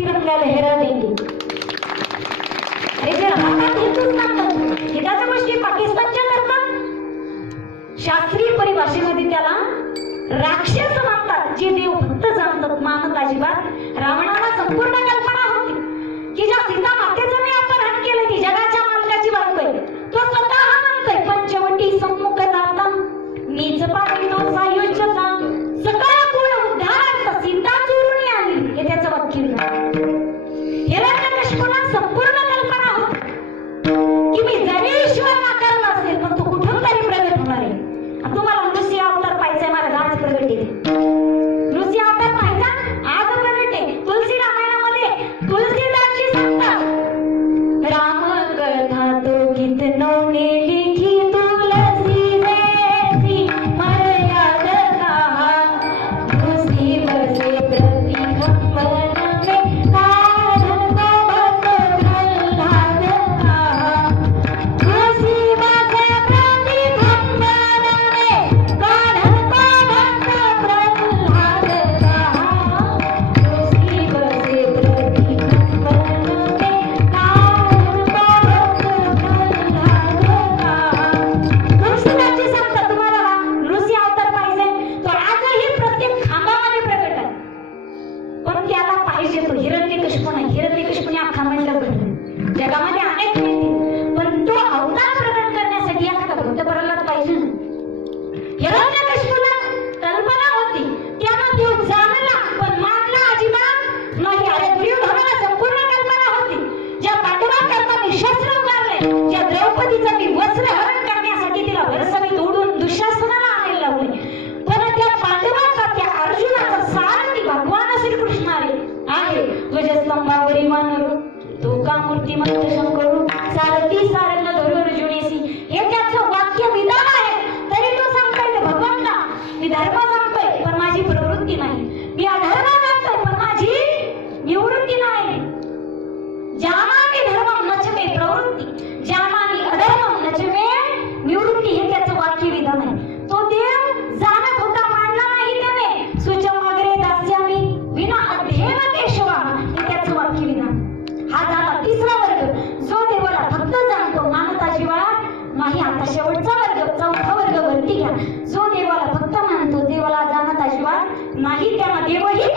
तिरंगा लहरा देंगे। हे रामात हेतूच नसतात, हिताच्या गोष्टी पाकिस्तानच्या करतात। शास्त्रीय परिभाषेमध्ये त्याला राक्षस म्हणतात, जे देव भक्त जाणतात, मानत अजिबात। रावणाला संपूर्ण कल्पना होती की ज्या सीता मातेचं मी अपहरण केलं ती जगाच्या मालकाची बायको आहे। तो स्वतः म्हणतोय पंचवटी सम्मुख जाता मीच पाहिलो सायुज्यता सकळ कुळ उद्धारार्थ सीता चोरून आली, हे त्याचं वाक्य आहे। हिरण्यकश्यपूला संपूर्ण कल्पना होती की मी जरी ईश्वर नाकारला असेल पण तो कुठून तरी प्रगट होणार आहे। तुम्हाला नृसिंह अवतार पाहिजे, महाराज आज प्रगट आहे। नृसिंह अवतार पाहिजे आज प्रगट आहे। तुलसी रामायणामध्ये तुलसीदासजी सांगतात, राम कथा तो कितनो ने लिखी तुलसी जैसी मर्याद कहा नृसिंह बसे प्रति खंबन में कारण को भक्त प्रहलाद कहा नृसिंह बसे प्रति खंबन में कारण को भक्त प्रहलाद कहा नृसिंह बसे प्रति खंबन में कारण को भक्त प्रहलाद कहा। नृसिंहाची सांगता तुम्हाला नृसिंह अवतार पाहिजे तो आजही प्रत्येक खांबामध्ये प्रगट आहे, पण त्याला पाहिजे तो हिरण्यकश्यपू नाही। हिरण्यकश्यपूने हा खांबांना भरलं, जगामध्ये अनेक नेते, पण तो अवतार प्रगट करण्यासाठी एखादा भक्त प्रल्हाद पाहिजे ना। हिरण्यकश्यपूला कल्पना होती, त्यानं तो जाणला पण मानला अजिबात नाही। अरे दुर्योधनाला संपूर्ण कल्पना होती, ज्या पांडवांकरता शस्त्र उगारले, ज्या द्रौपदीचं मी वस्त्र हरण करण्यासाठी तिला भरसवीत ओढून दुःशासनाला आणायला लावले, पण त्या पांडवांचा त्या अर्जुनाचा सारथी भगवान श्रीकृष्ण आहे। ध्वजस्तंभावरी मानरू तो का मूर्तिमंत शंकरू सारथी सारंग धनुर्जुनेसी, हे त्याचं वाक्य विधान आहे। तरी तो सांगतोय भगवंता मी धर्म सांगतोय पण माझी प्रवृत्ती नाही, मी अधर्म सांगतोय पण माझी निवृत्ती नाही। जानामि धर्मम नच मे प्रवृत्ती जानामि अधर्मम नच मे निवृत्ती, हे त्याचं वाक्य विधान आहे। तो देव जाणत होता, मानला नाही त्याने। सुचमाग्रे दास्यामि विना अध्ययन केशवा, हे त्याचं वाक्य विधान। हा झाला तिसरा वर्ग, जो देवाला फक्त जाणतो, मानता जिव्हाळा नाही। आता शेवटचा वर्ग, चौथा वर्ग वरती घ्या, जो देवाला फक्त मानतो, देवाला जाणता जिव्हाळा नाही, त्याला देवही